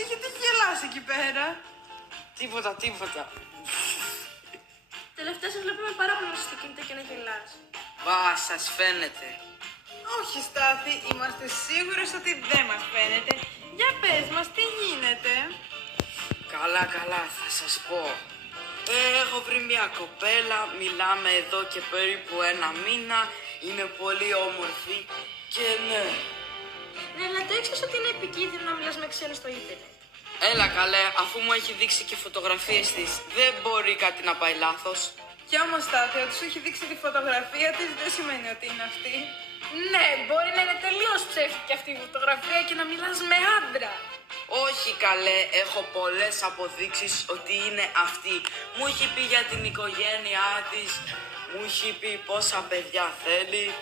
είχε τι γελάσει εκεί πέρα? Τίποτα. Τελευταία σε βλέπουμε πάρα πολύ στο κινητό και να γελάς. Μπα, σας φαίνεται. Όχι Στάθη, είμαστε σίγουρες ότι δεν μας φαίνεται. Για πες μας, τι γίνεται? Καλά, θα σας πω. Έχω βρει μια κοπέλα, μιλάμε εδώ και περίπου 1 μήνα, είναι πολύ όμορφη και ναι. Ναι, αλλά το ήξερες ότι είναι επικίνδυνο να μιλάς με ξένους στο ίντερνετ. Έλα καλέ, αφού μου έχει δείξει και φωτογραφίες της, δεν μπορεί κάτι να πάει λάθος. Κι όμως Στάθη, ότι σου έχει δείξει τη φωτογραφία της δεν σημαίνει ότι είναι αυτή. Ναι, μπορεί να είναι τελείως ψεύτικη αυτή η φωτογραφία και να μιλάς με άντρα. Όχι καλέ, έχω πολλές αποδείξεις ότι είναι αυτή. Μου έχει πει για την οικογένειά της, μου έχει πει πόσα παιδιά θέλει.